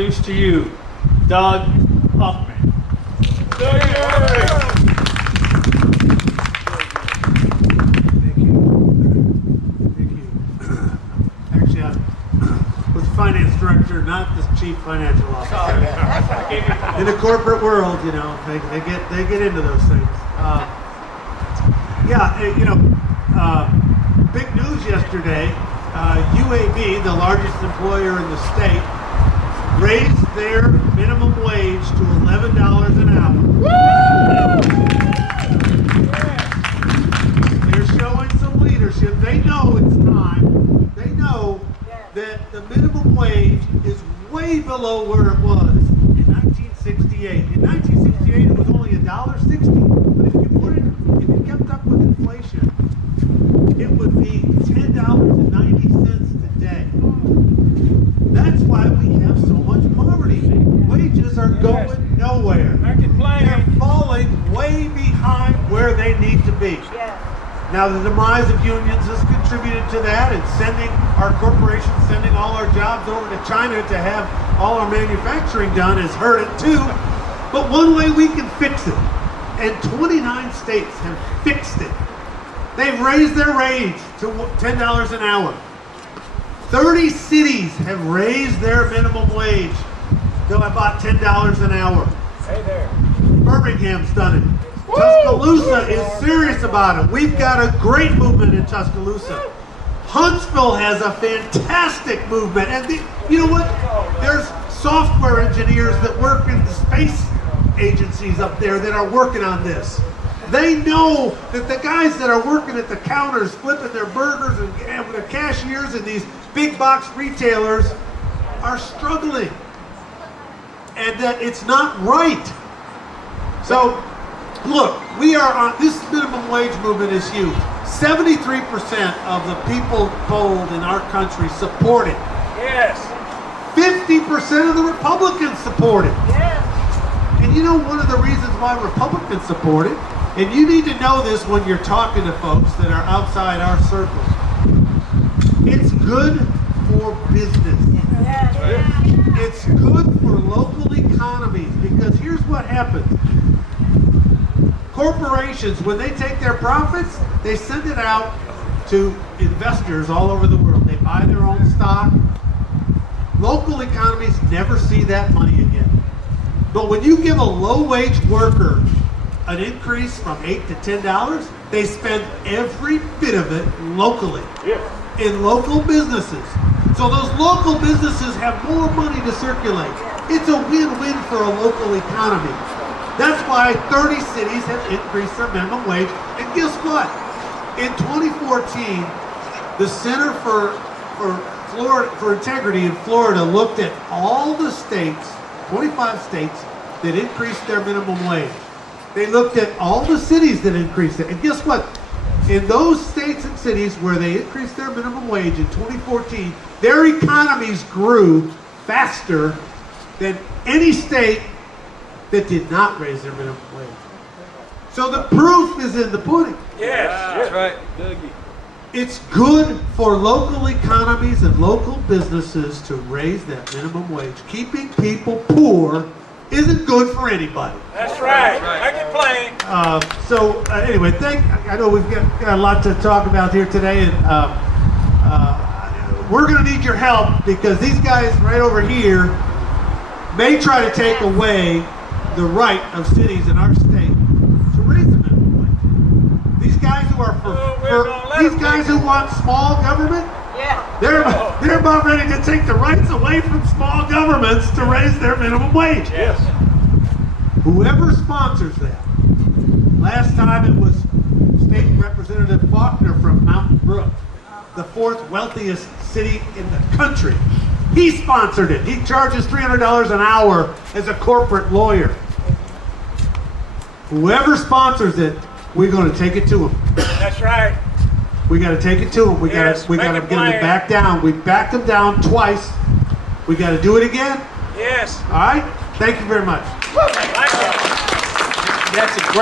introduce to you Doug Hoffman. Thank you. Actually, I was finance director, not the chief financial officer. In the corporate world, you know, they get into those things. Big news yesterday. UAB, the largest employer in the state, raised their minimum wage to $11 an hour. They're showing some leadership. They know it's time. They know that the minimum wage is way below where it was in 1968. In 1968, it was only $1.60. But if you kept up with inflation, it would be $10.90 today. That's why we have so much poverty. Wages are going nowhere. They're falling way behind where they need to be. Now, the demise of unions has contributed to that, and sending our corporations, sending all our jobs over to China to have all our manufacturing done has hurt it too. But one way we can fix it, and 29 states have fixed it. They've raised their wage to $10 an hour. 30 cities have raised their minimum wage to about $10 an hour. Hey there. Birmingham's done it. Tuscaloosa is serious about it. We've got a great movement in Tuscaloosa. Huntsville has a fantastic movement. And you know what? There's software engineers that work in the space agencies up there that are working on this. They know that the guys that are working at the counters, flipping their burgers and the cashiers in these big box retailers are struggling. And that it's not right. So, look, we are on, this minimum wage movement is huge. 73% of the people polled in our country support it. Yes. 50% of the Republicans support it. Yes. And you know one of the reasons why Republicans support it, and you need to know this when you're talking to folks that are outside our circle, it's good for business. It's good for local economies, because here's what happens. Corporations, when they take their profits, they send it out to investors all over the world. They buy their own stock. Local economies never see that money again. But when you give a low-wage worker an increase from $8 to $10, they spend every bit of it locally, in local businesses. So those local businesses have more money to circulate. It's a win-win for a local economy. That's why 30 cities have increased their minimum wage. And guess what? In 2014, the Center for Integrity in Florida looked at all the states, 25 states, that increased their minimum wage. They looked at all the cities that increased it. And guess what? In those states and cities where they increased their minimum wage in 2014, their economies grew faster than any state that did not raise their minimum wage. So the proof is in the pudding. Yes, that's right. Dougie. It's good for local economies and local businesses to raise that minimum wage. Keeping people poor isn't good for anybody. That's right. I can play. Anyway, I know we've got a lot to talk about here today, and we're going to need your help, because these guys right over here may try to take away the right of cities in our state to raise the minimum wage. These guys who are these guys who want small government, they're about ready to take the rights away from small governments to raise their minimum wage. Yes. Whoever sponsors that. Last time it was State Representative Faulkner from Mountain Brook, the fourth wealthiest city in the country. He sponsored it. He charges $300 an hour as a corporate lawyer. Whoever sponsors it, we're going to take it to him. That's right. We got to take it to him. We got to get him back down. We backed him down twice. We got to do it again. Yes. All right. Thank you very much. That's a great.